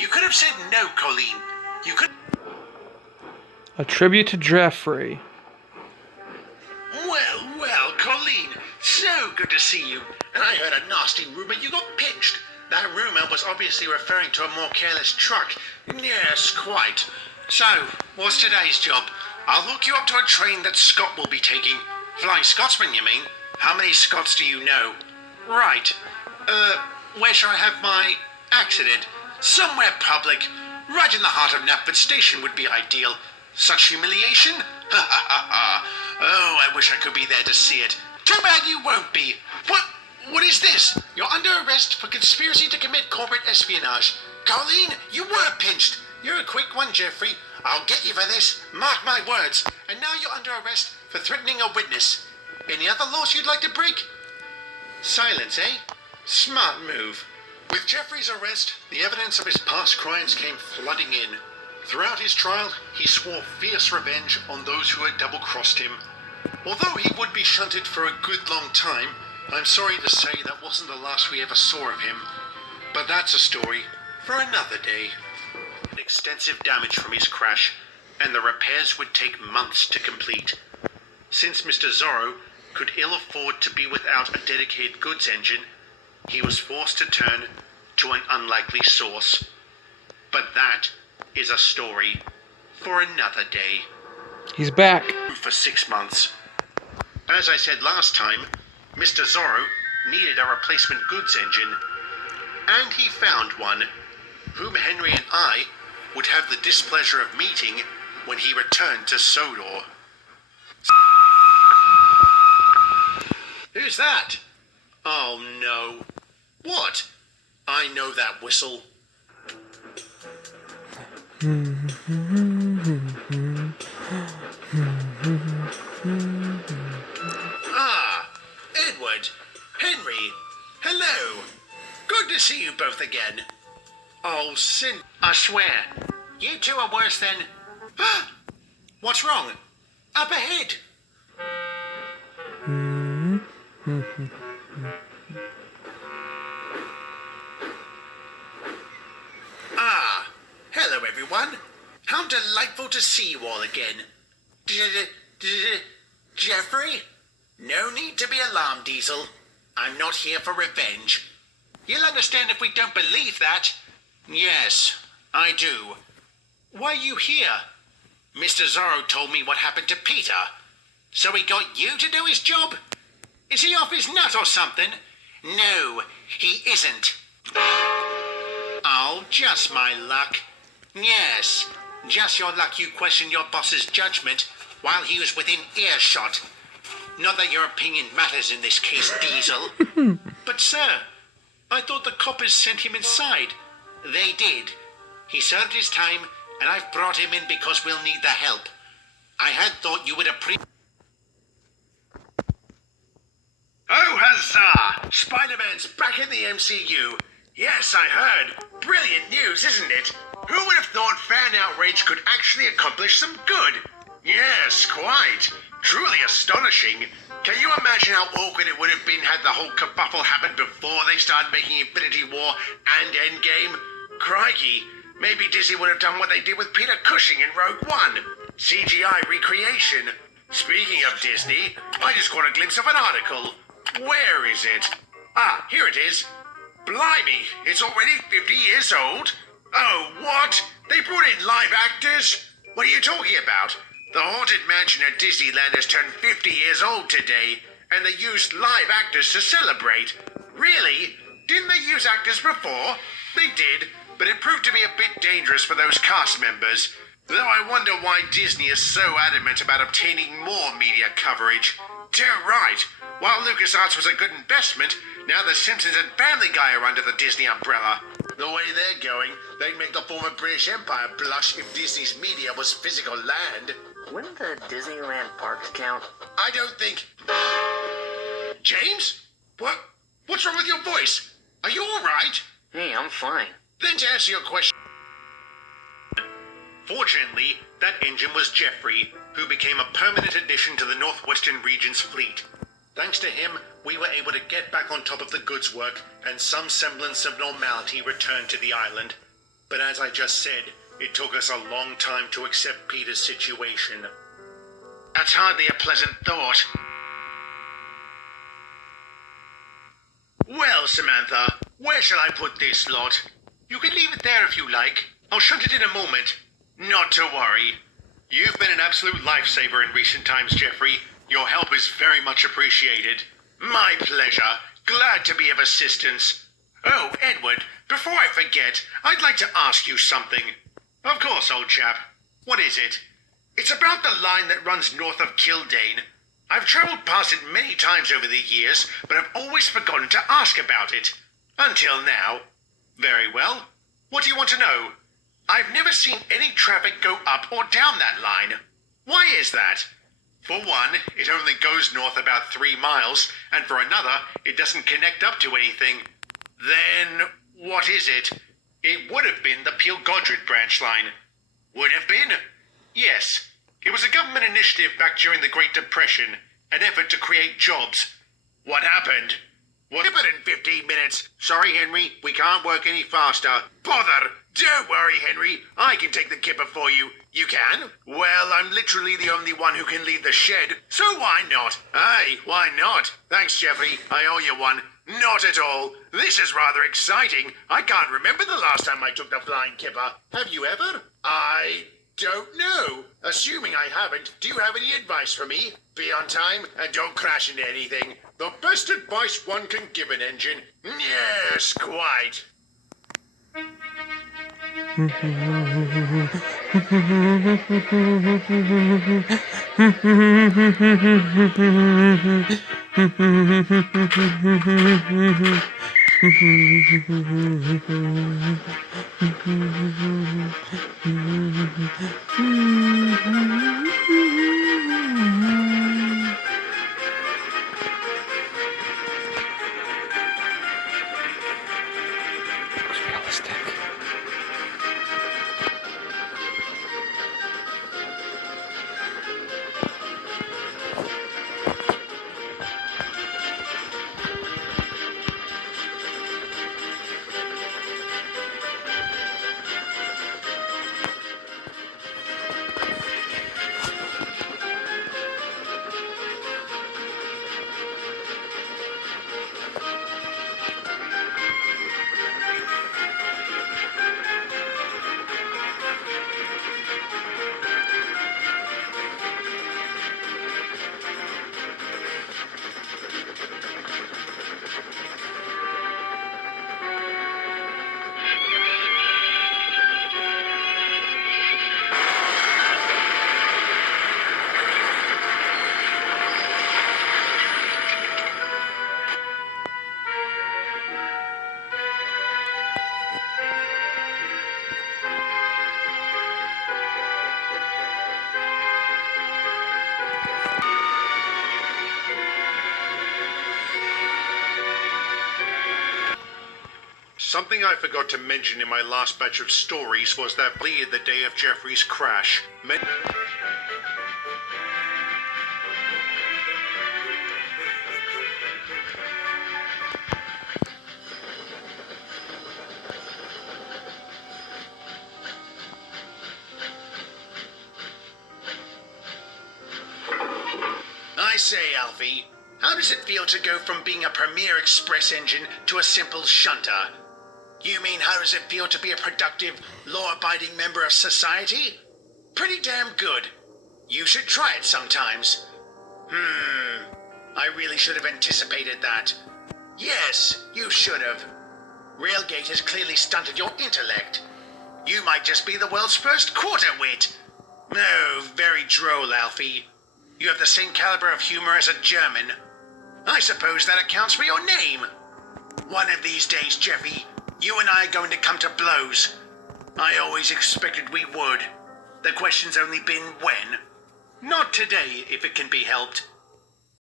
You could have said no, Colleen. You could... A tribute to Jeffery. Well, Colleen, so good to see you. And I heard a nasty rumor you got pinched. That rumor was obviously referring to a more careless truck. Yes, quite. So, what's today's job? I'll hook you up to a train that Scott will be taking. Flying Scotsman, you mean? How many Scots do you know? Right. Where shall I have my accident? Somewhere public. Right in the heart of Knapford Station would be ideal. Such humiliation? Ha ha ha ha. Oh, I wish I could be there to see it. Too bad you won't be. What is this? You're under arrest for conspiracy to commit corporate espionage. Colleen, you were pinched. You're a quick one, Jeffrey. I'll get you for this. Mark my words. And now you're under arrest for threatening a witness. Any other laws you'd like to break? Silence, eh? Smart move. With Jeffrey's arrest, the evidence of his past crimes came flooding in. Throughout his trial, he swore fierce revenge on those who had double-crossed him. Although he would be shunted for a good long time, I'm sorry to say that wasn't the last we ever saw of him. But that's a story for another day. Extensive damage from his crash, and the repairs would take months to complete. Since Mr. Zorro could ill afford to be without a dedicated goods engine, he was forced to turn to an unlikely source. But that is a story for another day. He's back. For 6 months. As I said last time, Mr. Zorro needed a replacement goods engine, and he found one, whom Henry and I would have the displeasure of meeting when he returned to Sodor. Who's that? Oh no. What? I know that whistle. Ah, Edward, Henry, hello. Good to see you both again. Oh, I swear, you two are worse than... What's wrong? Up ahead. Hello everyone. How delightful to see you all again. Jeffrey? No need to be alarmed, Diesel. I'm not here for revenge. You'll understand if we don't believe that. Yes, I do. Why are you here? Mr. Zorro told me what happened to Peter. So he got you to do his job? Is he off his nut or something? No, he isn't. Oh, just my luck. Yes, just your luck you questioned your boss's judgment while he was within earshot. Not that your opinion matters in this case, Diesel. But sir, I thought the coppers sent him inside. They did. He served his time, and I've brought him in because we'll need the help. I had thought you would appreciate... Oh, huzzah! Spider-Man's back in the MCU. Yes, I heard. Brilliant news, isn't it? Who would have thought fan outrage could actually accomplish some good? Yes, quite. Truly astonishing. Can you imagine how awkward it would have been had the whole kerfuffle happened before they started making Infinity War and Endgame? Crikey, maybe Disney would have done what they did with Peter Cushing in Rogue One. CGI recreation. Speaking of Disney, I just caught a glimpse of an article. Where is it? Ah, here it is. Blimey, it's already 50 years old? Oh, what? They brought in live actors? What are you talking about? The Haunted Mansion at Disneyland has turned 50 years old today, and they used live actors to celebrate. Really? Didn't they use actors before? They did, but it proved to be a bit dangerous for those cast members. Though I wonder why Disney is so adamant about obtaining more media coverage. Too right. While LucasArts was a good investment, now The Simpsons and Family Guy are under the Disney umbrella. The way they're going, they'd make the former British Empire blush if Disney's media was physical land. Wouldn't the Disneyland parks count? I don't think... James? What's wrong with your voice? Are you alright? Hey, I'm fine. Then to answer your question... Fortunately, that engine was Jeffrey, who became a permanent addition to the Northwestern Region's fleet. Thanks to him, we were able to get back on top of the goods work, and some semblance of normality returned to the island. But as I just said, it took us a long time to accept Peter's situation. That's hardly a pleasant thought. Well, Samantha, where shall I put this lot? You can leave it there if you like. I'll shut it in a moment. Not to worry. You've been an absolute lifesaver in recent times, Jeffrey. Your help is very much appreciated. My pleasure. Glad to be of assistance. Oh, Edward, before I forget, I'd like to ask you something. Of course, old chap. What is it? It's about the line that runs north of Kildane. I've travelled past it many times over the years, but I've always forgotten to ask about it. Until now. Very well. What do you want to know? I've never seen any traffic go up or down that line. Why is that? For one, it only goes north about 3 miles, and for another, it doesn't connect up to anything. Then, what is it? It would have been the Peel-Godred branch line. Would have been? Yes. It was a government initiative back during the Great Depression, an effort to create jobs. What happened? What happened in 15 minutes? Sorry, Henry, we can't work any faster. Bother! Don't worry, Henry. I can take the kipper for you. You can? Well, I'm literally the only one who can leave the shed, so why not? Aye, why not? Thanks, Jeffrey. I owe you one. Not at all. This is rather exciting. I can't remember the last time I took the flying kipper. Have you ever? I don't know. Assuming I haven't, do you have any advice for me? Be on time and don't crash into anything. The best advice one can give an engine. Yes, quite. Looks realistic. Something I forgot to mention in my last batch of stories was that bleed the day of Jeffrey's crash. I say, Alfie, how does it feel to go from being a premier express engine to a simple shunter? You mean how does it feel to be a productive, law-abiding member of society? Pretty damn good. You should try it sometimes. I really should have anticipated that. Yes, you should have. Railgate has clearly stunted your intellect. You might just be the world's first quarter-wit. Oh, very droll, Alfie. You have the same caliber of humor as a German. I suppose that accounts for your name. One of these days, Jeffy, you and I are going to come to blows. I always expected we would. The question's only been when. Not today, if it can be helped.